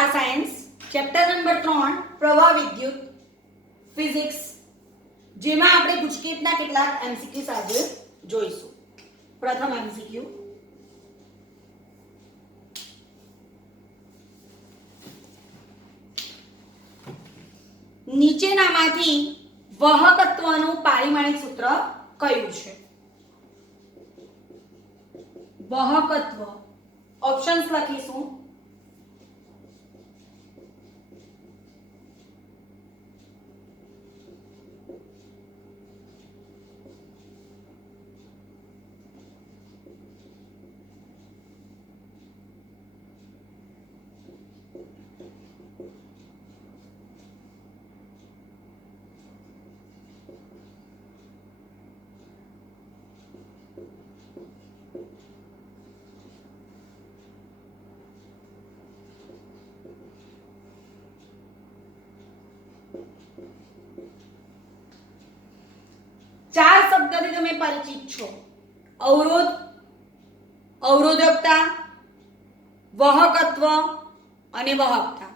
બાર science chapter number 3 પ્રવાહ વિદ્યુત physics જેમાં આપણે ગુજકેટના કેટલાક એમસીક્યુઝ આજે જોઈશું. પ્રથમ એમસીક્યુ નીચેનામાંથી વાહકત્વનું પારિમાણિક સૂત્ર કયું છે? વાહકત્વ ઓપ્શન્સ લખીશું. ચાર શબ્દથી તમે પરિચિત છો. અવરોધ, અવરોધકતા, વાહકત્વ અને વાહકતા.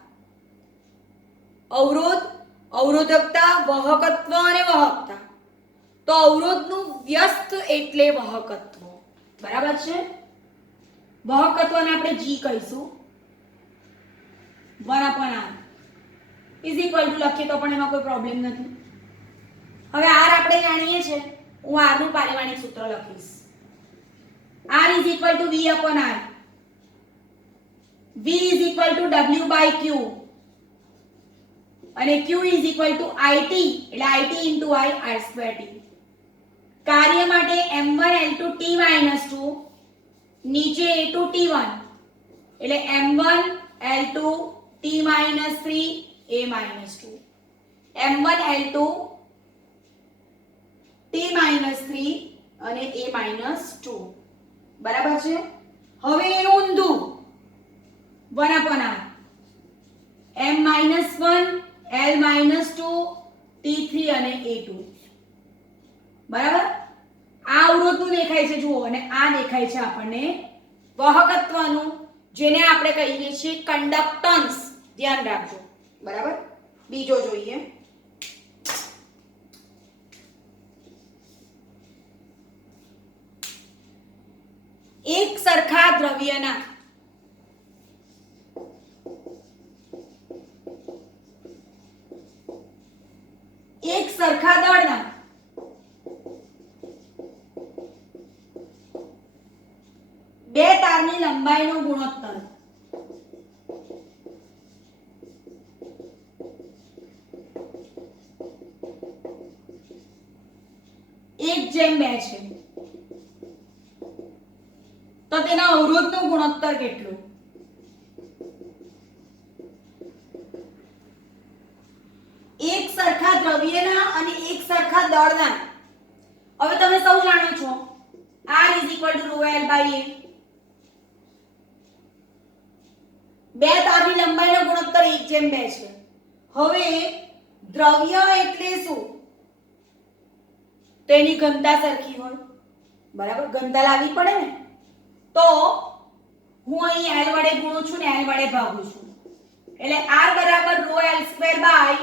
અવરોધ, અવરોધકતા, વાહકત્વ અને વાહકતા. તો અવરોધનું વ્યસ્ત એટલે વાહકત્વ. બરાબર છે? વાહકત્વને આપણે G કહીશું. 1/r ઇઝ ઇક્વલ ટુ લખીએ તો પણ એમાં કોઈ પ્રોબ્લેમ નથી. હવે r આપણે જાણીએ છે. હું r નું પારિમાણિક સૂત્ર લખીશ. r is equal to v/r. v is equal to w by q અને q is equal to it એટલે it ઇન્ટુ i r2t. કાર્ય માટે m1 L2 t - 2 નીચે a2 t1 એટલે m1 L2 t - 3 a - 2 m1 L2 t - 3 અને a - 2. બરાબર છે? હવે એનું ઊંધું 1/r m - 1 L - 2 t3 અને a2. બરાબર? આ અવરોધનું દેખાય છે જુઓ અને આ દેખાય છે આપણને વાહકત્વનું, જેને આપણે કહીએ છીએ કંડક્ટન્સ. ધ્યાન રાખજો. બરાબર? બીજો જોઈએ. એક સરખા દ્રવ્યના એક સરખા દળના બે તારની લંબાઈનો ગુણોત્તર એક જેમ બે છે તો તેના અવરોધનો ગુણોત્તર કેટલો? એક સરખા દ્રવ્યના અને એક સરખા દળના. હવે તમે સૌ જાણો છો r = ρl/a. બે તારની લંબાઈનો ગુણોત્તર 1:2 છે. હવે દ્રવ્ય એટલે શું? તેની ઘનતા સરખી હોય. બરાબર? ઘનતા લાવવી પડે ને. તો હું અહીં l વડે ગુણું છું ને l વડે ભાગું છું એટલે r બરાબર ρl2 by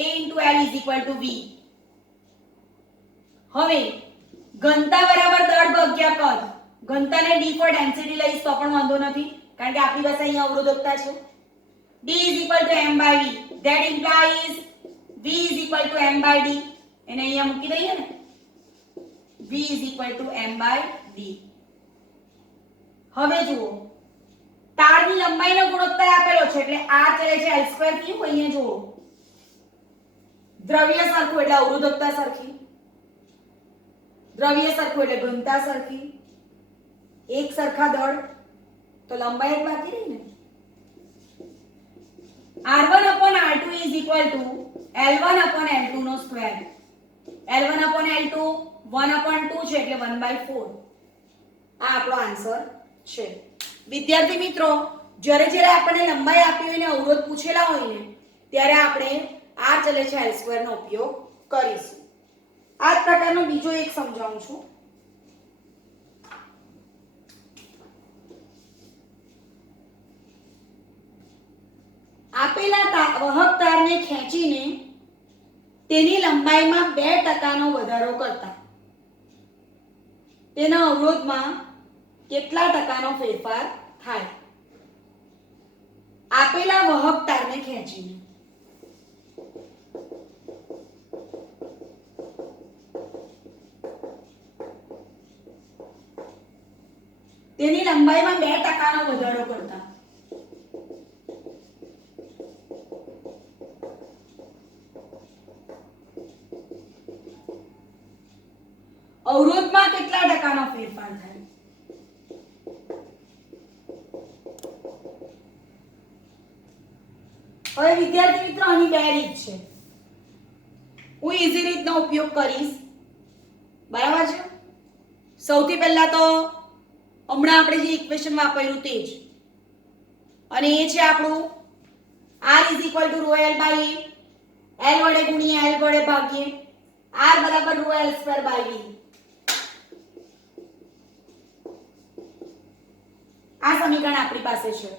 a into l is equal to v. હવે ઘનતા બરાબર દળ ભાગ્યા કદ. ઘનતાને d for density લઈશ તો પણ વાંધો નથી કારણ કે આપણી પાસે અહીં અવરોધકતા છે. d is equal to m by v. that implies v is equal to m by d. એને અહીંયા મૂકી દઈએ ને. v is equal to m by d. હવે જુઓ તારની લંબાઈનો ગુણોત્તર આપેલો છે એટલે r ચલે છે l2 થી. અહીંયા જુઓ દ્રવ્ય સરખું એટલે અવરોધકતા સરખી, દ્રવ્ય સરખું એટલે ઘનતા સરખી, એક સરખા દળ તો લંબાઈ એક બાકી રહી ને. r1/r2 is equal to l1/l2 નો સ્ક્વેર. l1/l2 1/2 છે એટલે 1/4. આ આપણો આન્સર છે. વિદ્યાર્થી મિત્રો, જ્યારે આપણને લંબાઈ આપી હોય ને અવરોધ પૂછેલા હોય ને ત્યારે આપણે r ચલે છે l2 નો ઉપયોગ કરીશું. આ જ પ્રકારનો બીજો એક સમજાવું છું. આપેલા વાહક તારને ખેંચીને તેની લંબાઈમાં 2% નો વધારો કરતા તેના અવરોધમાં કેટલા ટકાનો ફેરફાર થાય? આપેલા વાહક તારને ખેંચીને તેની લંબાઈમાં 2% નો વધારો કરતા અવરોધમાં કેટલા ટકાનો ફેરફાર થાય? હવે વિદ્યાર્થી મિત્રો આની બે રીત છે. હું ઈઝી રીતનો ઉપયોગ કરીશ. બરાબર છે? સૌથી પહેલા તો હમણાં આપણે જે ઇક્વેશન વાપર્યું તે જ, અને એ છે આપણું r = ρl / l વડે ગુણ્યા l વડે ભાગીએ r = ρl² / v. આ સમીકરણ આપણી પાસે છે.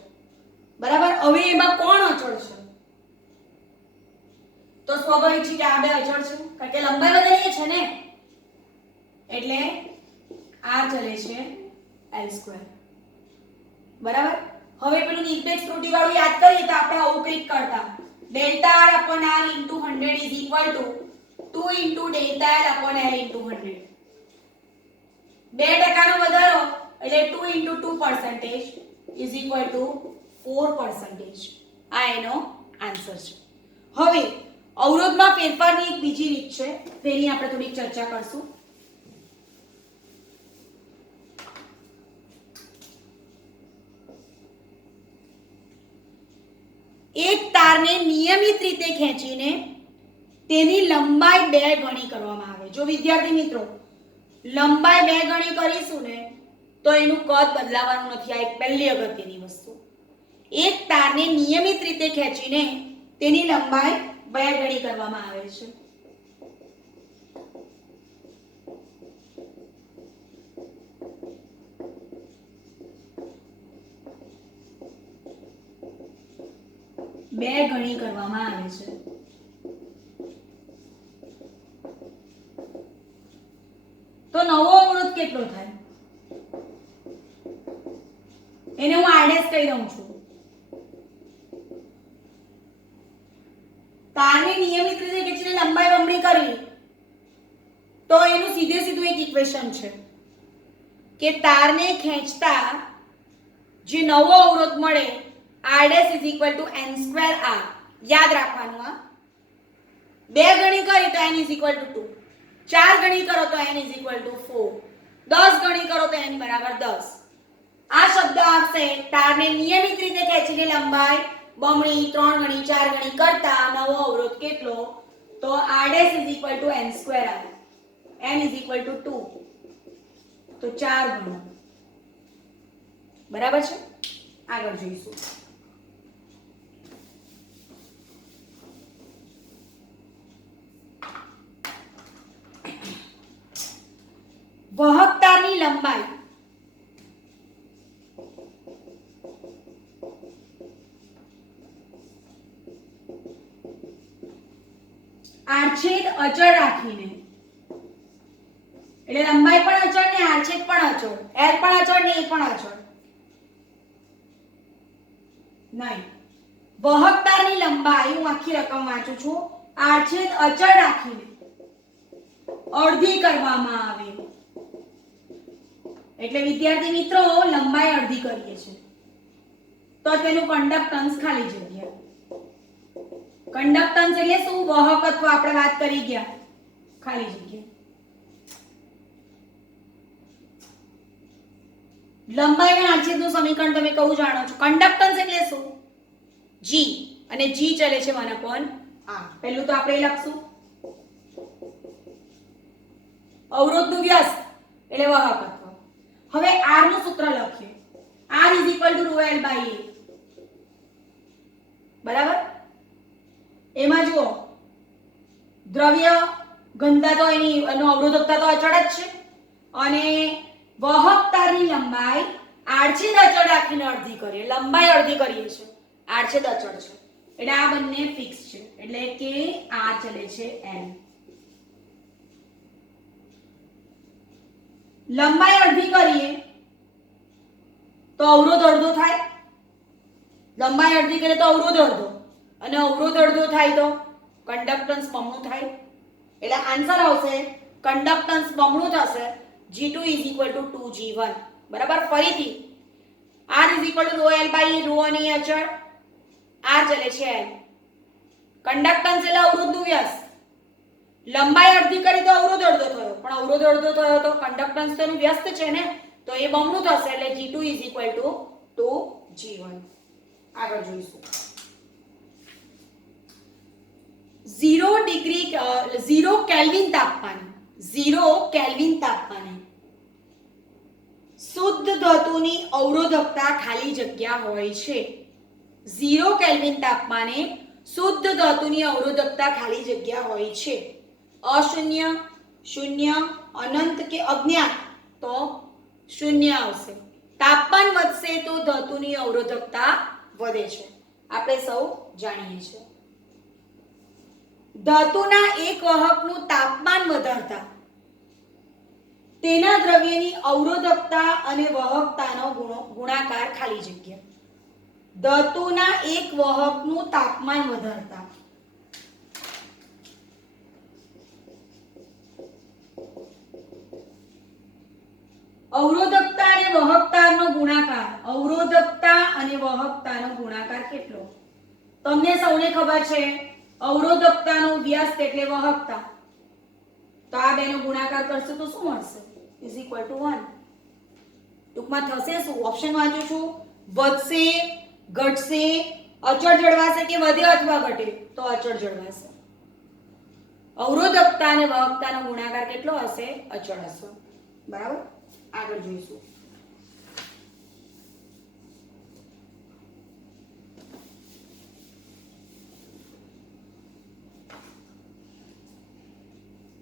બરાબર. હવે એમાં કોણ અચળ છે? તો સ્વાભાવિક છે કે આ બે અચળ છે, કારણ કે લંબાઈ બદલીએ છે ને, એટલે r ચલે છે l². બરાબર. હવે પેલું નિરપેક્ષ ત્રુટિ વાળું યાદ કરીએ તો આપણે આવું કંઈક કરતા Δr/r × 100 = 2 × Δl/l × 100. 2% નો વધારો એટલે 2 × 2% = 4%. આ એનો આન્સર છે. હવે અવરોધમાં ફેરફારની એક બીજી રીત છે, તેની આપણે થોડી ચર્ચા કરશું. એક તારને નિયમિત રીતે ખેંચીને તેની લંબાઈ 2 ગણી કરવામાં આવે. જો વિદ્યાર્થી મિત્રો લંબાઈ 2 ગણી કરીશું ને તો એનું કદ બદલાવાનું નથી. આ એક પહેલી અગત્યની વસ્તુ. એક તારને નિયમિત રીતે ખેંચીને તેની લંબાઈ 2 ગણી કરવામાં આવે છે. બે ગણી કરવામાં આવે છે. તો નવો અવરોધ કેટલો થાય? એને હું r' કહી દઉં છું. તારને નિયમિત રીતે ખેંચીને લંબાઈ બમણી કરવી તો એનું સીધે સીધું એક ઇક્વેશન છે કે તારને ખેંચતા જે નવો અવરોધ મળે r' = n²r. યાદ રાખવાનું. આ 2 ગણી કરી તો n = 2, 4 ગણી કરો તો n = 4, 10 ગણી કરો તો n = 10. આ શબ્દ આવશે તારને નિયમિત રીતે ખેંચીને લંબાઈ બમણી 3 ગણી 4 ગણી કરતા નવો અવરોધ કેટલો? તો r' = n²r. n = 2, તો 4 ગણો. બરાબર છે? આગળ જોઈશું. વાહક તારની લંબાઈ આડછેદ અચળ રાખીને, એટલે લંબાઈ પણ અચળ ને આડછેદ પણ અચળ, l પણ અચળ ને એ પણ અચળ નહીં. વાહક તારની લંબાઈ હું આખી રકમ વાંચું છું. આડછેદ અચળ રાખીને અડધી કરવામાં આવે. એટલે વિદ્યાર્થી મિત્રો લંબાઈ અડધી કરીએ છીએ તો તેનું કંડક્ટન્સ ખાલી જગ્યા. કંડક્ટન્સ એટલે શું? વાહકત્વ. આપણે વાત કરી ગયા. ખાલી જગ્યા. લંબાઈ અને આડછેદનું સમીકરણ તમે કહું જાણો છો. કંડક્ટન્સ એટલે શું? g, અને g ચલે છે 1/r. પહેલું તો આપણે લખશું અવરોધનું વ્યસ્ત એટલે વાહકત્વ. હવે r નું સૂત્ર લખીએ. r = ρl/a. બરાબર. એમાં જુઓ દ્રવ્ય ઘનતા તો એનો અવરોધકતા તો અચળ જ છે, અને વાહક તારની લંબાઈ આડછેદ અચળ રાખીને અડધી કરીએ. લંબાઈ અડધી કરીએ છીએ, આડછેદ અચળ છે એટલે આ બંને ફિક્સ છે એટલે કે આ ચલે છે l. લંબાઈ અડધી કરીએ તો અવરોધ અડધો થાય. લંબાઈ અડધી કરીએ તો અવરોધ અડધો અને અવરોધ અડધો થાય તો કંડક્ટન્સ બમણું થાય એટલે આન્સર આવશે કંડક્ટન્સ બમણું થશે G2 = 2G1. બરાબર. ફરીથી R = ρl / ρ અને અચળ R ચલે છે l. કંડક્ટન્સ એટલે અવરોધનું વ્યાસ. લંબાઈ અડધી કરી તો અવરોધ અડધો થયો પણ અવરોધ અડધો થયો તો કંડક્ટન્સ તો એનું વ્યસ્ત છે ને તો એ બમણું થશે એટલે G2 = 2G1. આગળ જોઈશું 0 ડિગ્રી 0 કેલ્વિન તાપમાને શુદ્ધ ધાતુની અવરોધકતા ખાલી જગ્યા હોય છે. 0 કેલ્વિન તાપમાને શુદ્ધ ધાતુની અવરોધકતા ખાલી જગ્યા હોય છે. અશૂન્ય, શૂન્ય, અનંત કે અજ્ઞાત તો શૂન્ય આવશે. તાપમાન વધશે તો ધાતુની અવરોધકતા વધે છે. આપણે સૌ જાણીએ છીએ. ધાતુના એક વાહકનું તાપમાન વધારતા તેના દ્રવ્યની અવરોધકતા અને વાહકતાનો ગુણાકાર ખાલી જગ્યા. ધાતુના એક વાહકનું તાપમાન વધારતા અવરોધકતા અને વાહકતાનો ગુણાકાર કેટલો? તમને સૌને ખબર છે અવરોધકતાનો વ્યસ્ત એટલે વાહકતા. તો આ બેનો ગુણાકાર કરશો તો શું મળશે? =1. ટૂંકમાં થશે શું? ઓપ્શન વાંચું છું. વધશે, ઘટશે, અચળ જળવાશે કે વધે અથવા ઘટે? તો અચળ જળવાશે. અવરોધકતા અને વાહકતાનો ગુણાકાર કેટલો હશે? અચળ હશે. બરાબર. આગળ જોઈશું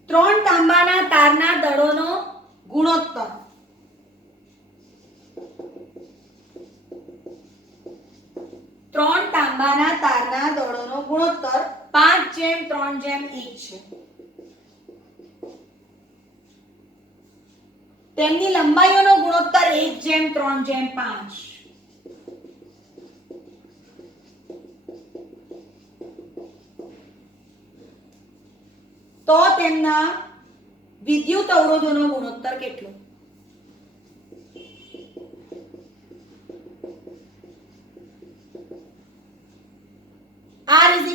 ત્રણ તાંબાના તારના દળોનો ગુણોત્તર. ત્રણ તાંબાના તારના દળોનો ગુણોત્તર 5:3:1 છે. તેમની લંબાઈઓનો ગુણોત્તર 1:3:5. તો તેમના વિદ્યુત અવરોધોનો ગુણોત્તર કેટલો? R = ρl /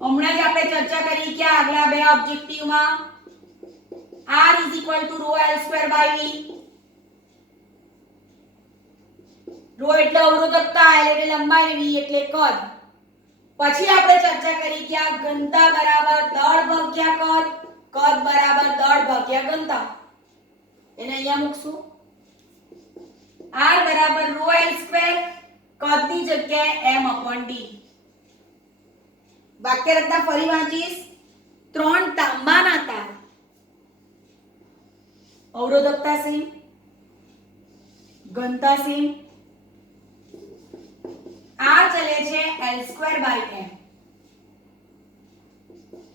હમણાં જ આપણે ચર્ચા કરી કે આગલા બે ઓબ્જેક્ટિવમાં R = ρl2/v. ρ એટલે અવરોધકતા, L એટલે લંબાઈ, v એટલે કદ. પછી આપણે ચર્ચા કરી કે આ ઘનતા બરાબર દળ ભાગ્યા કદ બરાબર દળ ભાગ્યા ઘનતા. એને અહીંયા મૂકશું. R બરાબર ρl2 કદની જગ્યાએ m/d. વાક્ય રચના ફરી વાંચીશ. ત્રણ તાંબાના તાર અવરોધકતા સેમ, ઘનતા સેમ, R ચલે છે L2/m.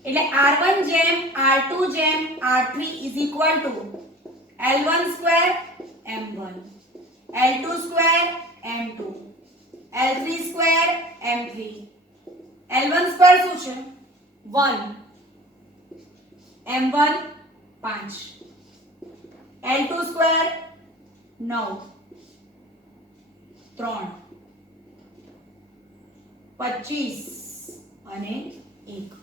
એટલે R1:R2:R3 = L1/m1, L2/m2, L3/m3. L1² શું છે? 1, m1 5, L2² 9, 3, 25 અને 1.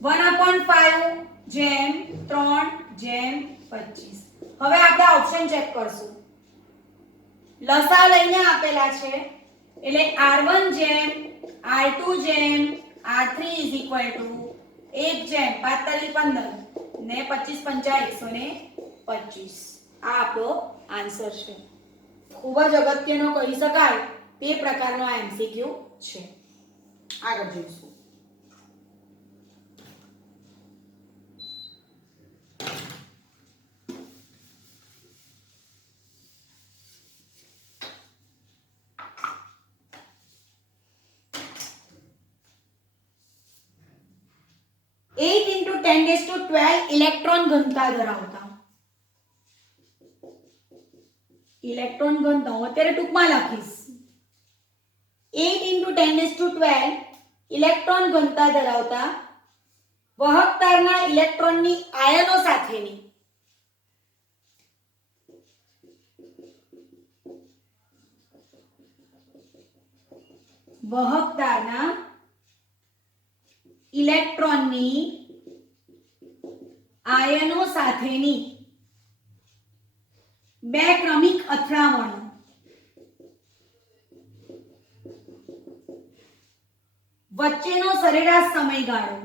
1/5:3:25. હવે આપણે ઓપ્શન ચેક કરશું. લસા લઈને આપેલા છે એટલે R1:R2:R3 = 1:5:15 ને 25×5 125. આ આપણો આન્સર છે. ખૂબ જ અગત્યનો કહી શકાય તે પ્રકારનો આ એમસીક્યુ છે. આગળ જોઈશું. 8 into 10 raised to 12 ઇલેક્ટ્રોન ઘનતા ધરાવતા ઇલેક્ટ્રોન ઘનતા હું અત્યારે ટૂંકમાં લખીશ 8 into 10 raised to 12 ઇલેક્ટ્રોન ઘનતા ધરાવતા વાહકતારના ઇલેક્ટ્રોનની આયનો સાથેની વાહકતાના ઇલેક્ટ્રોનની આયનો સાથેની બે ક્રમિક અથડામણો વચ્ચેનો સરેરાશ સમયગાળો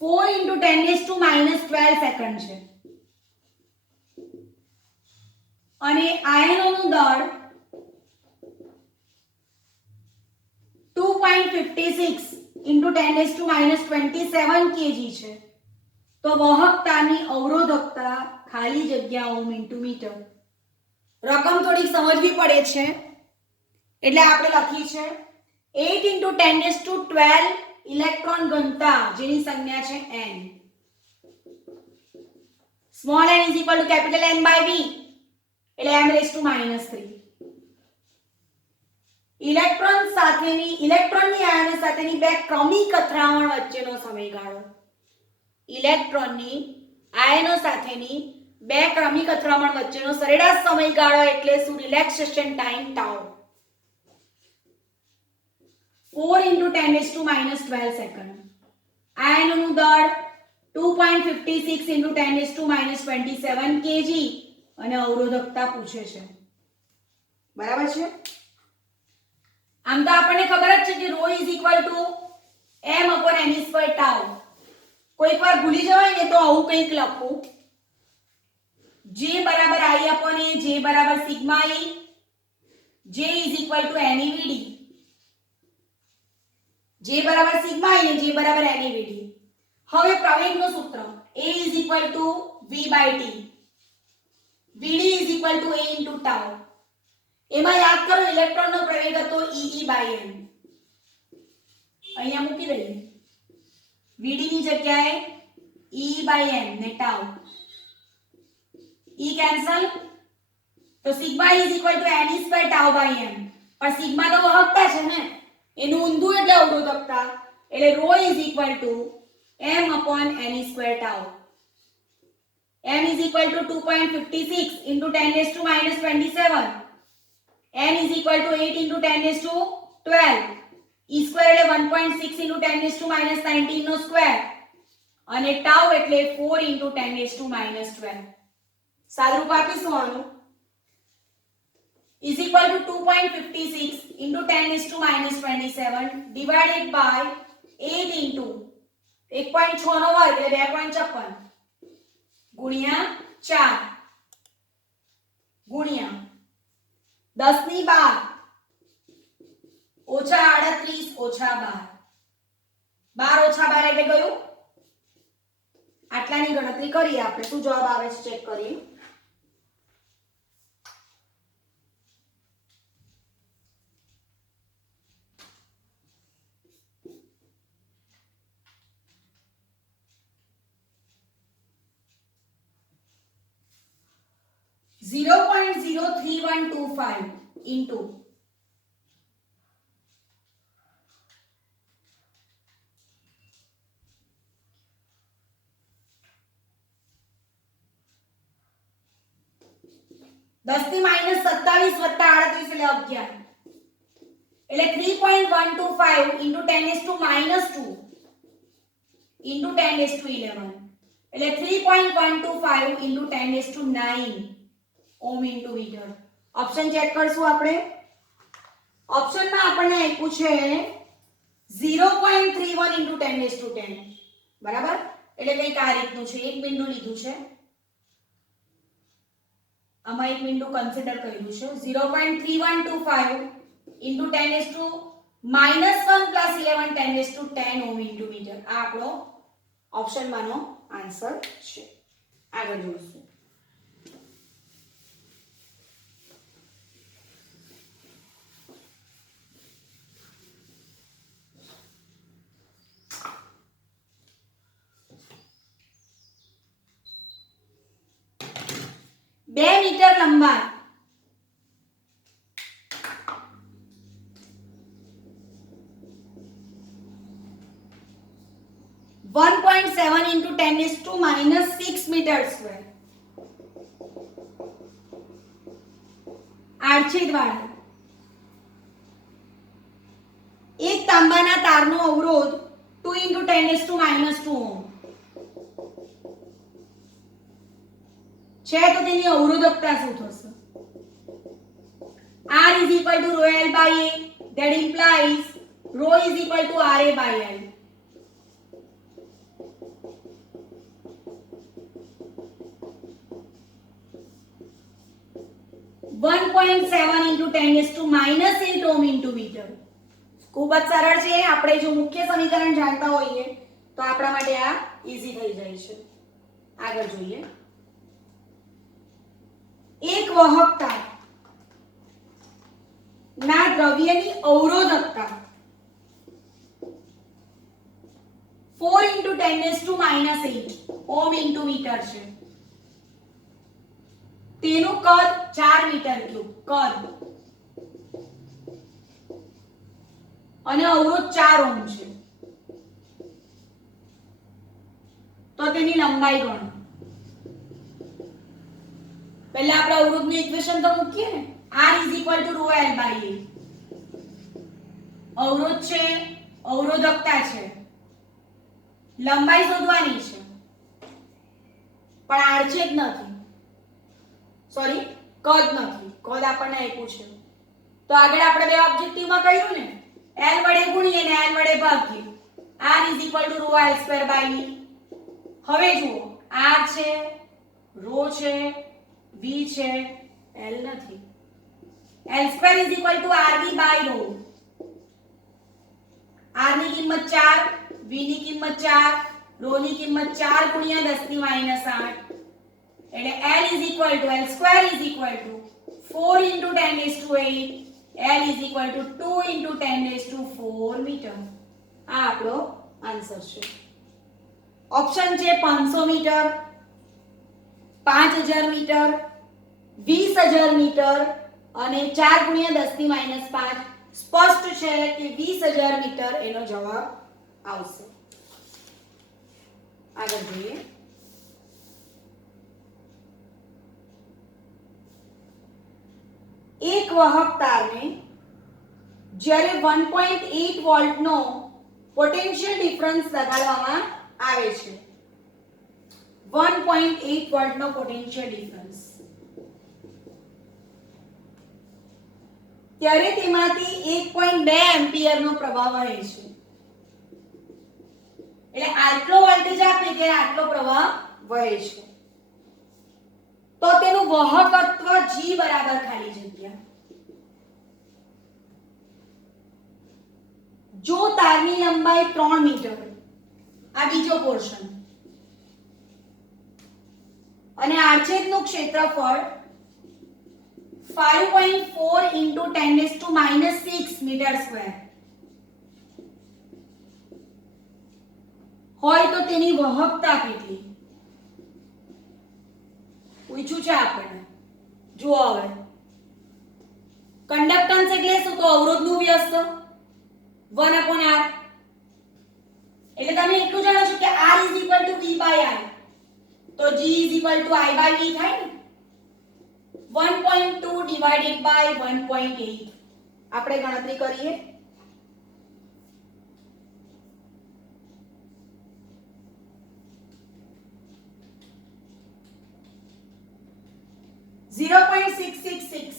four into 10 raised to -12 second છે અને આયનોનું દળ 2.56 into 10 raised to -27 kg છે તો વાહકતાની અવરોધકતા ખાલી જગ્યા ઓમ ઇન્ટુ મીટર રકમ થોડી સમજવી પડે છે એટલે આપણે લખી છે 8 into 10 raised to 12 ઇલેક્ટ્રોન ઘનતા જેની સંજ્ઞા છે n small n is equal to capital N by V એટલે m raised to -3 ઇલેક્ટ્રોનની આયનો સાથેની બે ક્રમિક અથડામણ વચ્ચેનો સમયગાળો ઇલેક્ટ્રોનની આયનો સાથેની બે ક્રમિક અથડામણ વચ્ચેનો સરેરાશ સમયગાળો એટલે શું relaxation time tau 4 into 10 raised to -12 second આયનોનું દળ 2.56 into 10 raised to -27 kg અને અવરોધકતા પૂછે છે બરાબર છે આમ તો આપણને ખબર જ છે કે ρ m/n² ટાઉ કોઈકવાર ભૂલી જવાય ને તો આવું કંઈક લખું J બરાબર I/A J બરાબર sigma E J NeVD J બરાબર સિગ્મા E અને J બરાબર NeVD હવે પ્રવેગનું સૂત્ર A V/T VD A into tau એમાં યાદ કરો ઇલેક્ટ્રોનનો પ્રવેગ હતો E/n અહીંયા મૂકી દઈએ VD ની જગ્યાએ E/n ને tau E કેન્સલ તો sigma E ne² tau m પણ સિગ્મા તો વાહકતા છે ને એનું ઊંધું એટલે અવરોધકતા એટલે ρ m/ne² tau m 2.56 into 10 raised to -27 n 8 into 10 raised to 12 e square એટલે 1.6 into 10 raised to -19 no square અને tau એટલે 4 into 10 raised to -12 સાદુરૂપ આપીશું આનું is equal to 2.56 into 10 raised to -27 divided by 8 into 1.6 નો વર્ગ એટલે 2.56 ગુણ્યા 4 ગુણ્યા 10 ની 12 ઓછા 38 ઓછા 12 12 ઓછા 12 એટલે ગયું આટલાની ગણતરી કરીએ આપણે શું જવાબ આવે છે ચેક કરીએ .03125 into 10 ની -27 વત્તા 38 એટલે 11 એટલે 3.125 into 10 raised to -2 into 10 raised to 11 એટલે 3.125 into 10 raised to 9 ohm into meter option check કરશું આપણે ઓપ્શનમાં આપણને આપ્યું છે 0.31 into 10 raised to 10 બરાબર એટલે કંઈક આ રીતનું છે એક બિંદુ લીધું છે આમાં એક બિંદુ કન્સિડર કર્યું છે 0.3125 into 10 raised to -1 plus 11 10 raised to 10 ohm into meter આ આપણો ઓપ્શનમાંનો આન્સર છે આગળ જોઈશું 2 મીટર લંબાઈ 1.7 into 10 is to minus 6 meter square. આડછેદ વાળા એક તાંબાના તારનો અવરોધ 2 into 10 is to minus 2 ohm છે તો તેની અવરોધકતા શું થશે? R is equal to rho L by A, that implies rho is equal to RA by L. 1.7 into 10 is to minus 8 ohm into meter. ખૂબ જ સરળ છે. આપણે જો મુખ્ય સમીકરણ જાણતા હોઈએ તો આપણા માટે આ ઈઝી થઈ જાય છે. આગળ જોઈએ. એક વાહકતા ના દ્રવ્યની અવરોધકતા 4 into 10 is to minus 8 ohm into meter છે. તેનું કદ 4 મીટર ક્યુબ કદ અને અવરોધ 4 ઓહમ છે. તો તેની લંબાઈ ગણો. પહેલા આપણે અવરોધનું ઇક્વેશન તો મૂકીએ ને. R is equal to rho L by A. અવરોધ છે, અવરોધકતા છે, લંબાઈ શોધવાની છે, પણ આડછેદ નથી. સોરી, કદ નથી. કદ આપણને આપ્યું છે તો આગળ આપણે બે ઓબ્જેક્ટિવમાં કહ્યું ને L વડે ગુણીએ ને L વડે ભાગીએ. R is equal to rho L square by E. હવે જુઓ, R છે, rho છે, V છે, L નથી. L square is equal to RV by rho. R ની કિંમત 4, V ની કિંમત 4, rho ની કિંમત 4 ગુણ્યા 10 ની -8 એટલે L is equal to L square is equal to 4 into 10 raised to 8. L is equal to 2 into 10 raised to 4 meter. આ આપણો આન્સર છે. ઓપ્શન છે 500 મીટર, 5000 મીટર, 20000 મીટર અને 4 ગુણ્યા 10 ની -5. સ્પષ્ટ છે કે 20000 મીટર એનો જવાબ આવશે. આગળ જોઈએ. એક વાહક તારને જ્યારે 1.8 વોલ્ટનો પોટેન્શિયલ ડિફરન્સ લગાડવામાં આવે છે. 1.8 વોલ્ટનો પોટેન્શિયલ ડિફરન્સ, ત્યારે તેમાંથી 1.2 એમ્પિયરનો પ્રવાહ વહે છે. એટલે આટલો વોલ્ટેજ આપે ત્યારે આટલો પ્રવાહ વહે છે. તો તેનું વાહકત્વ G બરાબર ખાલી જગ્યા. જો તારની લંબાઈ 3 મીટર, આ બીજો પોર્શન, અને આડછેદનું ક્ષેત્રફળ 5.4 into 10 raised to -6 metre square હોય તો તેની વાહકતા કેટલી? પૂછ્યું છે આપણને. જુઓ હવે, કંડક્ટન્સ એટલે શું? તો અવરોધનું વ્યસ્ત 1/r. એટલે તમે એટલું જાણો છો કે R is equal to V by I, તો G is equal to I by V થાય ને. 1.2 divided by 1.8 આપણે ગણતરી કરીએ. 0.666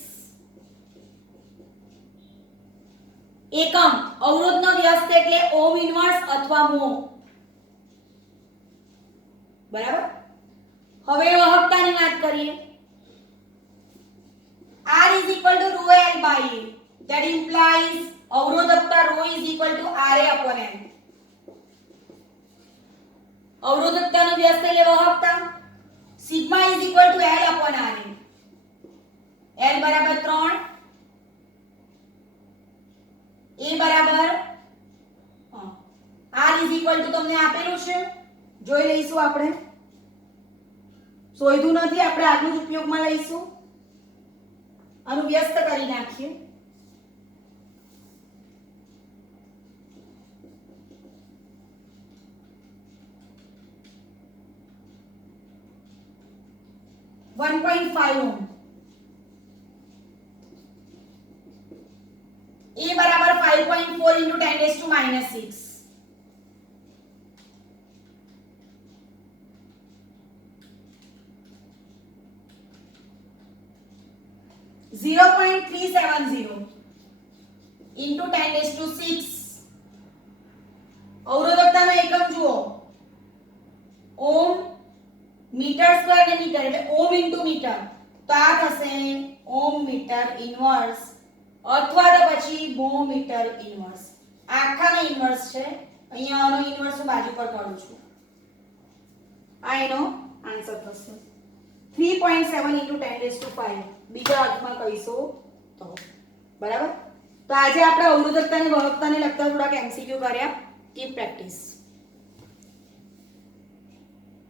એકમ. અવરોધનો વ્યસ્ત એટલે ઓમ ઇન્વર્સ અથવા મો. બરાબર. હવે વાહકતાની વાત કરીએ. R is equal to rho L by A, that implies અવરોધકતા rho is equal to RA upon L. અવરોધકતાનો વ્યસ્ત એટલે વાહકતા sigma is equal to L upon RA. L બરાબર 3, A બરાબર R is equal to તમને આપેલું છે, જોઈ લઈશું આપણે. શોધ્યું નથી, આપણે આગળ જ ઉપયોગમાં લઈશું. આનું વ્યસ્ત કરી નાખીએ. One 1.5 ohm. A બરાબર 5.4 into 10 raised to minus 6. (0.370 into 10 raised to 6. અવરોધકતાનો એકમ જુઓ, ઓહમ, મીટર સ્ક્વેર ને મીટર એટલે ઓહમ ઇન્ટુ મીટર, તો આ થશે ઓહમ મીટર ઇન્વર્સ અથવા તો પછી મો મીટર ઇન્વર્સ. આખાનો ઇન્વર્સ છે, અહીંયા આનો ઇન્વર્સ હું બાજુ પર કરું છું. આ એનો આન્સર થશે 3.7 into 10 raised to 5. બીજા અર્થમાં કહીશું તો બરાબર. તો આજે આપણે અવરોધકતા અને વાહકતાને લગતા થોડાક એમસીક્યુ કર્યા. Keep practice.